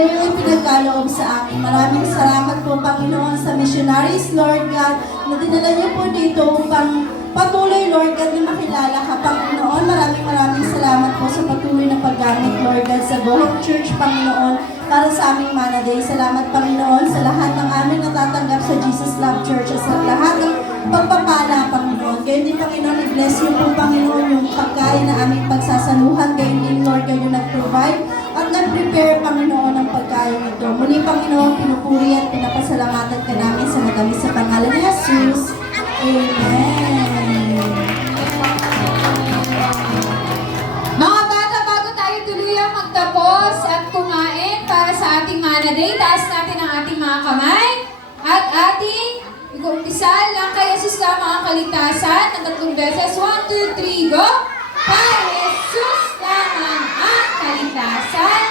na iyong pinagkaloob sa akin. Maraming salamat po, Panginoon, sa missionaries, Lord God, na dinala niyo po dito upang patuloy, Lord God, na makilala ka, Panginoon. Maraming salamat po sa patuloy na paggamit, Lord God, sa Gohong Church, Panginoon, para sa aming Mana Day. Salamat, Panginoon, sa lahat ng aming natatanggap sa Jesus Love Church at sa lahat ng pagpapala, Panginoon. Gayon din, Panginoon, i-bless niyo po, Panginoon, yung pagkain na aming pagsasaluhan. Gayon din, Lord God, yung nag-provide at nag-prepare, Panginoon, ng pagkain ito. Muli, Panginoon, pinupuri at pinapasalamatan ka namin sa matamis sa pangalan ni Jesus. Amen. Mga bata, bago tayo tuluyang magtapos at kumain para sa ating Mana Day, taas natin ang ating mga kamay at ating ig-umpisal ng kay Jesus lamang ang kaligtasan ng 3 beses. 1, 2, 3, go! Kay Jesus lamang ang kaligtasan.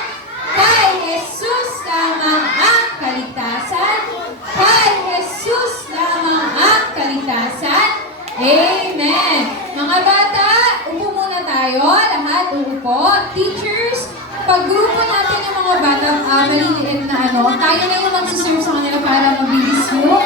Kay Jesus lamang ang kaligtasan. Kay Jesus lamang ang kaligtasan. Amen! Mga bata, upo muna tayo. Lahat uupo. Teachers, paggrupo natin yung mga batang maliliit na kaya na yung magsuserve sa kanila para mabilis mo.